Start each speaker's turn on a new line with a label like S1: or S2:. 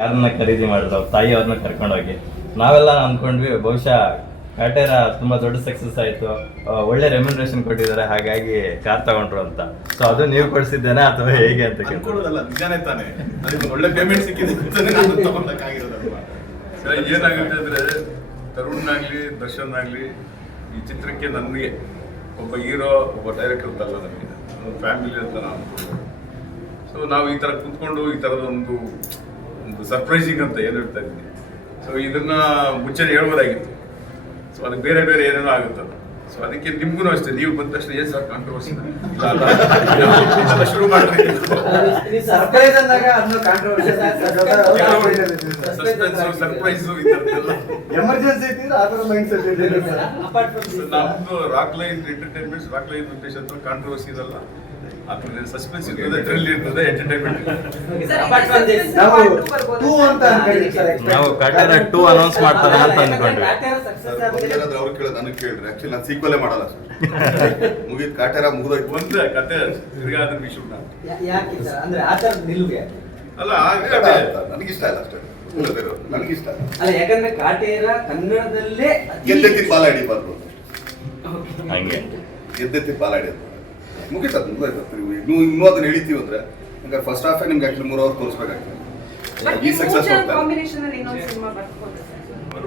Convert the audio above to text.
S1: ಯಾರನ್ನ ಖರೀದಿ ಮಾಡಿದ್ರು ಅವ್ರ ತಾಯಿ ಅವ್ರನ್ನ ಕರ್ಕೊಂಡೋಗಿ. ನಾವೆಲ್ಲ ಅನ್ಕೊಂಡ್ವಿ ಬಹುಶಃ ಕಾಟೇರ ತುಂಬಾ ದೊಡ್ಡ ಸಕ್ಸಸ್ ಆಯ್ತು. ಆ, ಒಳ್ಳೆ ರೆಮ್ಯುನರೇಷನ್ ಕೊಟ್ಟಿದ್ದಾರೆ ಹಾಗಾಗಿ ಕಾರ್ ತಗೊಂಡ್ರು ಅಂತ. ಸೊ ಅದು ನೀವು ಕೊಡಿಸಿದ್ದೇನೆ ಅಥವಾ ಹೇಗೆ ಅಂತ ಕೇಳ್ತಾರೆ
S2: ಅನ್ಕೊಳ್ಳೋದಲ್ಲ ನಿಜಾನೇ ತಾನೆ. ಅದಕ್ಕೆ ಒಳ್ಳೆ ಪೇಮೆಂಟ್ ಸಿಕ್ಕಿದೆ ಅಂತಾನೆ ನಾನು
S3: ಸರ್ ಏನಾಗುತ್ತೆ ಅಂದ್ರೆ ತರುಣ್ ಆಗ್ಲಿ ದರ್ಶನ್ ಆಗ್ಲಿ ಈ ಚಿತ್ರಕ್ಕೆ ನನಗೆ ಒಬ್ಬ ಹೀರೋ ಒಬ್ಬ ಡೈರೆಕ್ಟರ್ ಅಂತಲ್ಲ ನನಗೆ. ಫ್ಯಾಮಿಲಿ ಅಂತ ನಾನು ಸೊ ನಾವು ಈ ತರ ಕುತ್ಕೊಂಡು ಈ ತರದ ಒಂದು ಒಂದು ಸರ್ಪ್ರೈಸಿಂಗ್ ಅಂತ ಏನು ಹೇಳ್ತಾ ಇದ್ದೀನಿ. ಸೊ ಇದನ್ನ ಮುಂಚೆನೇ ಹೇಳ್ಬೋದಾಗಿತ್ತು. ಸೊ ಅದಕ್ಕೆ ಬೇರೆ ಬೇರೆ ಏನೇನೋ ಆಗುತ್ತಲ್ಲ ಸೊ ಅದಕ್ಕೆ ನಿಮಗೂ ಅಷ್ಟೇ ನೀವು ಬಂದ ತಕ್ಷಣ ಏನ್ ಸರ್ ಕಾಂಟ್ರವರ್ಸಿ ಶುರು ಮಾಡ್ರಿ.
S4: ಸರ್ಪ್ರೈಸ್ ಅಂದಾಗ ಅದನ್ನ ಕಾಂಟ್ರವರ್ಸಿ
S3: ಸಸ್ಪೆನ್ಸ್ ಸರ್ಪ್ರೈಸು ಈ ಥರದ್ದೆಲ್ಲ
S4: ಎಮರ್ಜೆನ್ಸಿ ಇಟ್ಟಿದ್ರೆ ಆ ಥರ ಮೈಂಡ್ ಸೆಟ್ ಇದೆ
S3: ನಮ್ದು rock line entertainment rock line ಉದ್ದೇಶ ಅಂತ ಕಾಂಟ್ರವರ್ಸಿ ಇರಲ್ಲ. ಅದ್ರ ಸಸ್ಪೆನ್ಸ್ ಇರ್ತದೆ ಥ್ರಿಲ್ ಇರ್ತದೆ ಎಂಟರ್ಟೈನ್ಮೆಂಟ್
S5: ನಾವು ಟೂ ಅಂತ ಅನ್ಕೊಂಡಿದ್ವಿ
S1: ನಾವು ಕಾಟೇರ ಟೂ ಅನೌನ್ಸ್ ಮಾಡ್ತಾರೆ ಅಂತ ಅನ್ಕೊಂಡ್ವಿ.
S3: ಏನಾದ್ರೂ ಅವ್ರು ಕೇಳೋದು ನನಗೆ ಕೇಳಿದ್ರೆ ಆಕ್ಚುಲಿ ನಾನು ಸೀಕ್ವಲೇ ಮಾಡಲ್ಲ ಸರ್. ಮುಗಿದ ಕಾಟೇರ ಮುಗಿದೋಯ್ತು.
S2: ಒಂದು ಕತೆ ತಿರ್ಗಾ ಅದನ್ನ
S4: ವಿಷಯ ಯಾಕೆ ಸರ್? ಅಂದ್ರೆ ಆ
S3: ಅಲ್ಲ ಹಾಗೆ ನನಗಿಷ್ಟ ಇಲ್ಲ ಅಷ್ಟೇ. ನನಗಿಷ್ಟ
S4: ಅಲ್ಲ ಯಾಕಂದ್ರೆ ಕಾಟೇರ ಕನ್ನಡದಲ್ಲೇ
S3: ಅತಿ- ಗೆದ್ದೆತ್ತಿ ಪಾಲಾಡಿ ಹಿಡಿಬಾರ್ದು ಹಂಗೆ ಗೆದ್ದೆತ್ತಿ ಪಾಲ ಹಿಡಿಯೋದು ಮುಗಿತದ ಮುಗಿದೋಯ್ತು. ನೀವು ಇನ್ನೂ ಇನ್ನೂ ಅದನ್ನ ಎಳಿತೀವಿ ಅಂದ್ರೆ ಈಗ ಫಸ್ಟ್ ಹಾಫೇ ನಿಮ್ಗೆ ಆಕ್ಚುಲಿ ಮೂರು ಅವರ್ ತೋರಿಸ್ಬೇಕಾಗ್ತದೆ. ಈ ಸಕ್ಸಸ್ ಕಾಂಬಿನೇಷನ್ ಅಲ್ಲಿ ಇನ್ನೊಂದು ಸಿನಿಮಾ ಬರ್ಬೋದು. ಸರ್